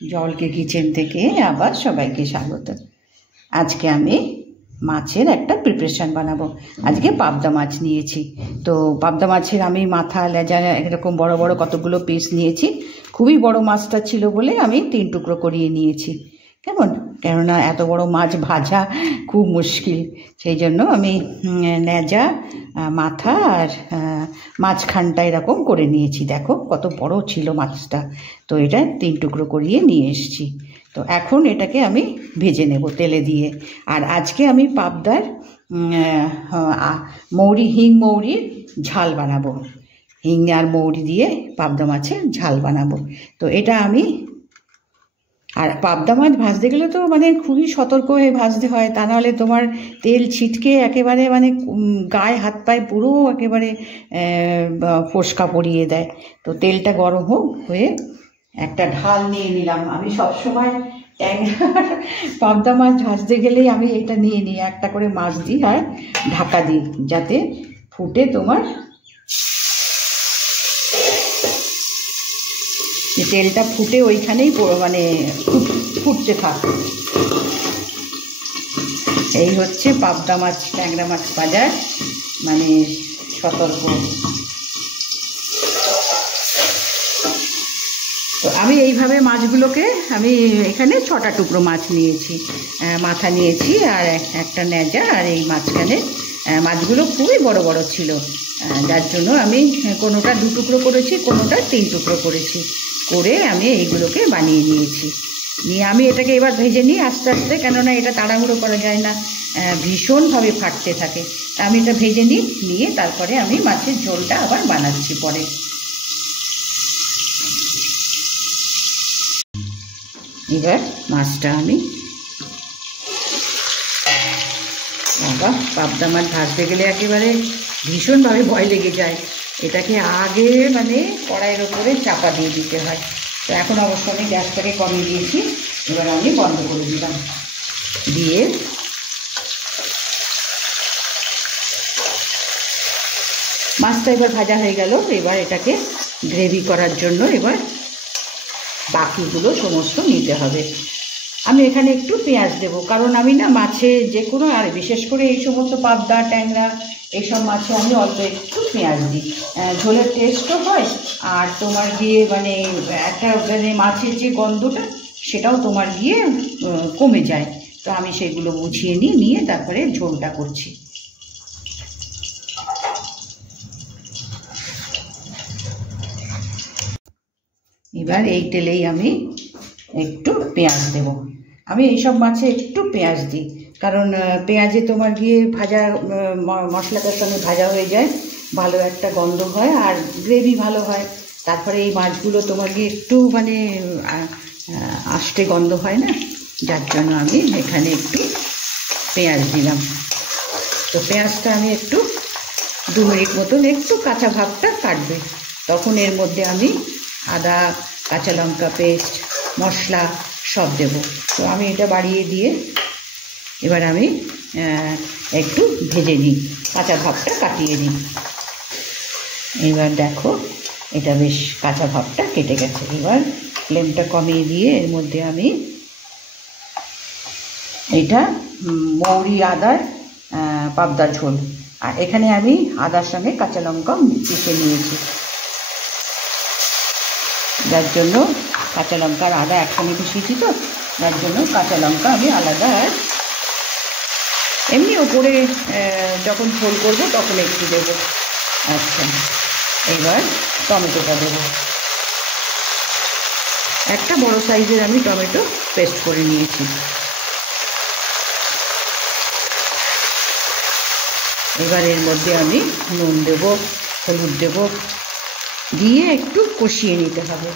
জলকে কিচেন থেকে আবার সবাইকে স্বাগত। আজকে আমি মাছের একটা প্রিপারেশান বানাবো। আজকে পাবদা মাছ নিয়েছি। তো পাবদা মাছের আমি মাথা লেজা এরকম বড় বড় কতগুলো পিস নিয়েছি। খুবই বড় মাছটা ছিল বলে আমি 3 টুকরো করিয়ে নিয়েছি। কেননা এত বড় মাছ ভাজা খুব মুশকিল, সেই জন্য আমি লেজা, মাথা আর মাঝখানটা এরকম করে নিয়েছি। দেখো কত বড় ছিল মাছটা। তো এটা 3 টুকরো করিয়ে নিয়ে এসেছি। তো এখন এটাকে আমি ভেজে নেব তেলে দিয়ে। আর আজকে আমি পাবদার হিং মৌরির ঝাল বানাবো। হিং আর মৌরি দিয়ে পাবদা মাছের ঝাল বানাবো। তো এটা আমি, আর পাবদা মাছ ভাজতে গেলে তো খুবই সতর্ক হয়ে ভাজতে হয়, তা নাহলে তোমার তেল ছিটকে একেবারে গায়ে হাত পায়ে পুরো একেবারে ফোসকা পড়িয়ে দেয়। তো তেলটা গরম হয়ে একটা ঢাল নিয়ে নিলাম। আমি সবসময় পাবদা মাছ ভাজতে গেলেই আমি এটা নিয়ে নিই, একটা করে মাছ দিই আর ঢাকা দিই, যাতে ফুটে তোমার তেলটা ফুটে ওইখানেই ফুটতে থাক। এই হচ্ছে পাবদা মাছ ট্যাংরা মাছ ভাজার সতর্ক। তো আমি এইভাবে মাছগুলোকে আমি এখানে 6টা টুকরো মাছ নিয়েছি, মাথা নিয়েছি আর একটা লেজা, আর এই মাঝখানে মাছগুলো খুবই বড় বড় ছিল, যার জন্য আমি কোনোটা 2 টুকরো করেছি, কোনোটা 3 টুকরো করেছি, করে আমি এইগুলোকে বানিয়ে নিয়েছি। নিয়ে আমি এটাকে এবার ভেজে নিই আস্তে আস্তে, কেননা এটা তাড়াহুড়ো করা যায় না, ভীষণভাবে ফাটতে থাকে। তা আমি এটা ভেজে নিয়ে তারপরে আমি মাছের ঝোলটা আবার বানাচ্ছি পরে। এবার মাছটা আমি, পাবদা মাছ ভাজতে গেলে একেবারে ভীষণভাবে ভয় লেগে যায়। এটাকে আগে কড়াইয়ের ওপরে চাপা দিয়ে দিতে হয়। তো এখন অবশ্য আমি গ্যাসটাকে কমিয়ে দিয়েছি, এবার আমি বন্ধ করে দিলাম। দিয়ে মাছটা এবার ভাজা হয়ে গেল। এবার এটাকে গ্রেভি করার জন্য এবার বাকিগুলো সমস্ত নিতে হবে। আমি এখানে একটু পেঁয়াজ দেবো, কারণ আমি মাছে যে কোনো, আর বিশেষ করে এই সমস্ত পাবদা ট্যাংরা এইসব মাছে আমি অল্প একটু পেঁয়াজ দিই, ঝোলের টেস্টও হয়, আর তোমার গিয়ে একটা মাছের যে গন্ধটা সেটাও তোমার গিয়ে কমে যায়। তো আমি সেগুলো বুঝিয়ে নিয়ে তারপরে ঝোলটা করছি। এবার এই তেলেই আমি একটু পেঁয়াজ দেব। আমি এইসব মাছে একটু পেঁয়াজ দিই, কারণ পেঁয়াজে তোমার গিয়ে ভাজা মশলাটার সঙ্গে ভাজা হয়ে যায়, ভালো একটা গন্ধ হয় আর গ্রেভি ভালো হয়। তারপরে এই মাছগুলো তোমার গিয়ে একটু আষ্টে গন্ধ হয় না, যার জন্য আমি এখানে একটু পেঁয়াজ দিলাম। তো পেঁয়াজটা আমি একটু 2 মিনিট মতন একটু কাঁচা ভাবটা কাটবে, তখন এর মধ্যে আমি আদা, কাঁচা লঙ্কা পেস্ট, মশলা সব দেব। তো আমি এটা বাড়িয়ে দিয়ে এবার আমি একটু ভেজে নিই, কাঁচা ভাবটা কাটিয়ে নিই। এবার দেখো এটা বেশ কাঁচা ভাবটা কেটে গেছে। এবার ফ্লেমটা কমিয়ে দিয়ে এর মধ্যে আমি এটা মৌরি আদার পাবদার ঝোল, আর এখানে আমি আদার সঙ্গে কাঁচা লঙ্কা পিষে নিয়েছি, যার জন্য কাঁচা লঙ্কা আর আদা একসঙ্গে পিষিয়েছি, তো যার জন্য কাঁচা লঙ্কা আমি আলাদা, আর এমনি ওপরে যখন ঝোল করবো তখন একটু দেবো। আচ্ছা, এবার টমেটোটা দেবো। একটা বড় সাইজের আমি টমেটো পেস্ট করে নিয়েছি। এবার এর মধ্যে আমি নুন দেবো, হলুদ দেবো, দিয়ে একটু কষিয়ে নিতে হবে,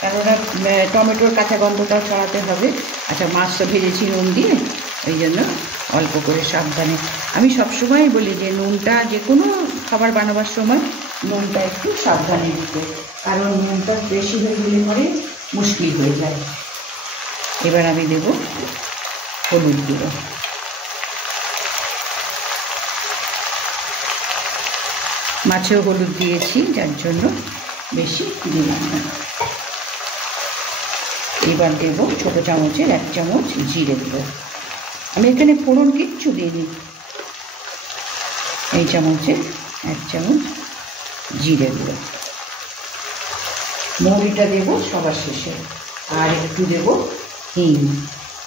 কেননা টমেটোর কাঁচা গন্ধটা ছড়াতে হবে। আচ্ছা, মাছটা ভেজেছি নুন দিয়ে, ওই জন্য অল্প করে সাবধানে। আমি সবসময় বলি যে নুনটা যে কোনো খাবার বানাবার সময় নুনটা একটু সাবধানে দিতে, কারণ নুনটা বেশি হয়ে গেলে পরে মুশকিল হয়ে যায়। এবার আমি দেব হলুদ গুঁড়ো, মাছেও হলুদ দিয়েছি, যার জন্য বেশি দিলাম না। এবার দেব ছোট চামচের 1 চামচ জিরে গুঁড়ো। আমি এখানে ফোড়ন কিচ্ছু দিইনি। এই চামচে 1 চামচ জিরে গুঁড়ো। মৌরিটা দেব সবার শেষে, আর একটু দেব হিং।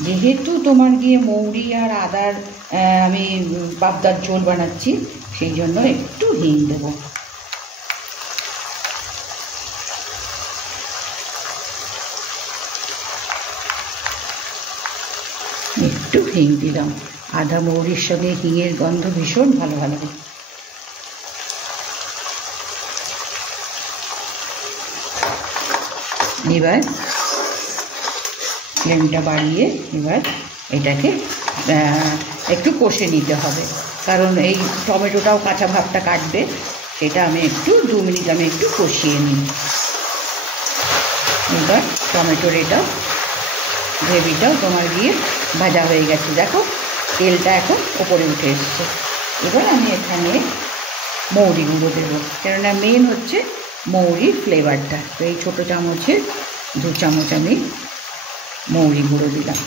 যেহেতু তোমার গিয়ে মৌরি আর আদার আমি পাবদার ঝোল বানাচ্ছি, সেই জন্য একটু হিং দেব। একটু হিং দিলাম। আদা মৌরির সঙ্গে হিঙের গন্ধ ভীষণ ভালো লাগে। এবার ফ্লেমটা বাড়িয়ে এবার এটাকে একটু কষে নিতে হবে, কারণ এই টমেটোটাও কাঁচা ভাবটা কাটবে। সেটা আমি একটু 2 মিনিট আমি একটু কষিয়ে নিই। এবার টমেটোর এটাও গ্রেভিটাও তোমার গিয়ে ভাজা হয়ে গেছে। দেখো তেলটা এখন ওপরে উঠে এসছে। এবার আমি এখানে মৌরি গুঁড়ো দেবো, কেননা মেন হচ্ছে মৌরির ফ্লেভারটা। তো এই ছোটো চামচের 2 চামচ আমি মৌরি গুঁড়ো দিলাম।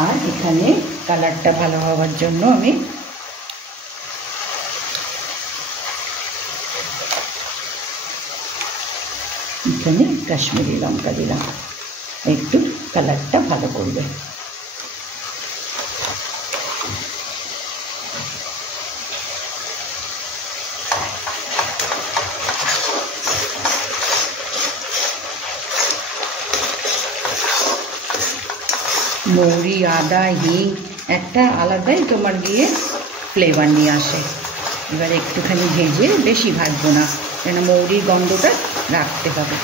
আর এখানে কালারটা ভালো হওয়ার জন্য আমি এখানে কাশ্মীরি লঙ্কা দিলাম, একটু কালারটা ভালো করবে। মৌরি, আদা, হিং একটা আলাদাই তোমার গিয়ে ফ্লেভার নিয়ে আসে। এবার একটুখানি ভেজে, বেশি ভাজবো না, কেন মৌরির গন্ধটা রাখতে হবে।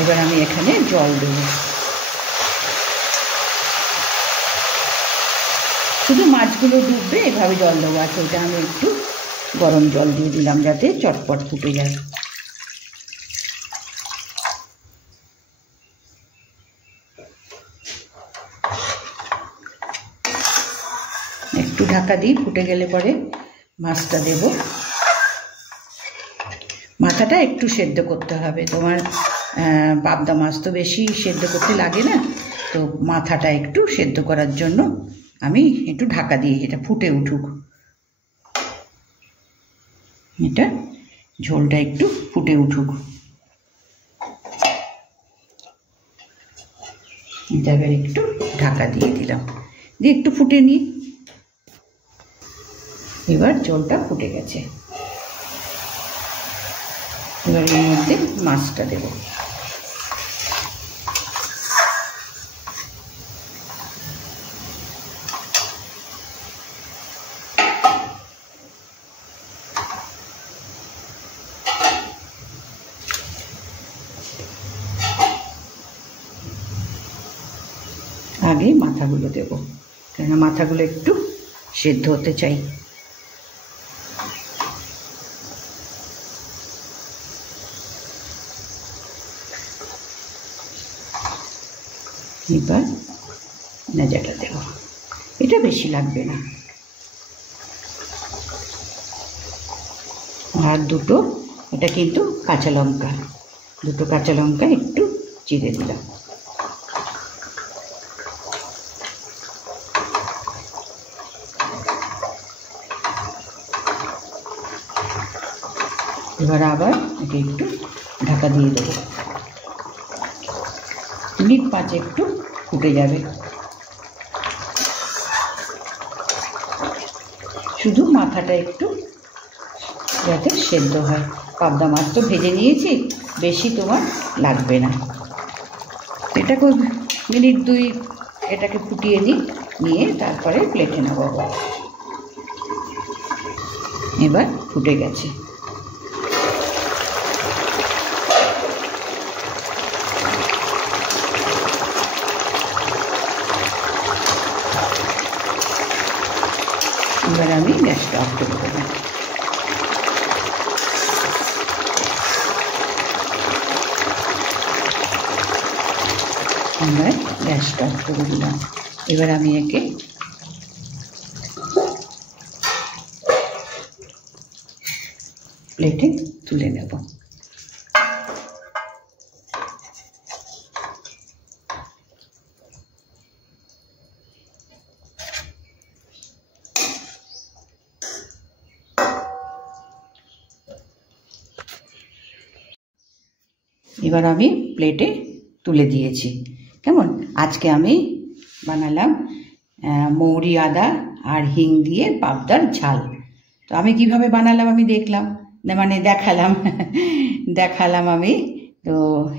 এবার আমি এখানে জল দেব। শুধু মাছগুলো ডুববে এভাবে জল দেবো। আছে ওটা আমি একটু গরম জল দিয়ে দিলাম, যাতে চটপট ফুটে যায়। একটু ঢাকা দিই, ফুটে গেলে পরে মাছটা দেব। মাথাটা একটু সেদ্ধ করতে হবে। তোমার পাবদা মাছ তো বেশি সেদ্ধ করতে লাগে না, তো মাথাটা একটু সেদ্ধ করার জন্য আমি একটু ঢাকা দিই, এটা ফুটে উঠুক। এটা ঝোলটা একটু ফুটে উঠুক। এবার একটু ঢাকা দিয়ে দিলাম, দিয়ে একটু ফুটে নিই। এবার ঝোলটা ফুটে গেছে। এবার এর মধ্যে মাছটা দেব। আগে মাথাগুলো দেব, কেন মাথাগুলো একটু সেদ্ধ হতে চাই। এবার নাজাটা দেব, এটা বেশি লাগবে না। আর দুটো, এটা কিন্তু কাঁচা লঙ্কা, দুটো কাঁচা লঙ্কা একটু চিড়ে দিলাম। এবার আবার একে একটু ঢাকা দিয়ে দেবো। মিনিট 5 একটু ফুটে যাবে। শুধু মাথাটা একটু যাতে সেদ্ধ হয়। পাবদা মাছ তো ভেজে নিয়েছি, বেশি তোমার লাগবে না। এটাকে মিনিট 2 এটাকে ফুটিয়ে নিয়ে তারপরে প্লেটে নেব। এবার ফুটে গেছে। এবার আমি গ্যাসটা অফ করে দেবো। এবার গ্যাসটা অফ করে দিলাম। এবার আমি একে প্লেটে তুলে নেব। এবার আমি প্লেটে তুলে দিয়েছি। কেমন, আজকে আমি বানালাম মৌরি, আদা আর হিং দিয়ে পাবদার ঝাল। তো আমি কিভাবে বানালাম আমি দেখলাম, মানে দেখালাম আমি। তো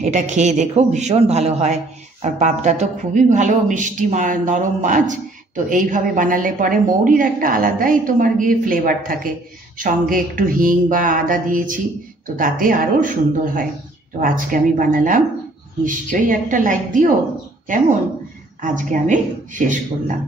এটা খেয়ে দেখো, ভীষণ ভালো হয়। আর পাবদা তো খুবই ভালো মিষ্টি নরম মাছ। তো এইভাবে বানালে পরে মৌরির একটা আলাদাই তোমার গিয়ে ফ্লেভার থাকে, সঙ্গে একটু হিং বা আদা দিয়েছি, তো তাতে আরও সুন্দর হয়। তো আজকে আমি বানালাম, নিশ্চয়ই একটা লাইক দিও। কেমন, আজকে আমি শেষ করলাম।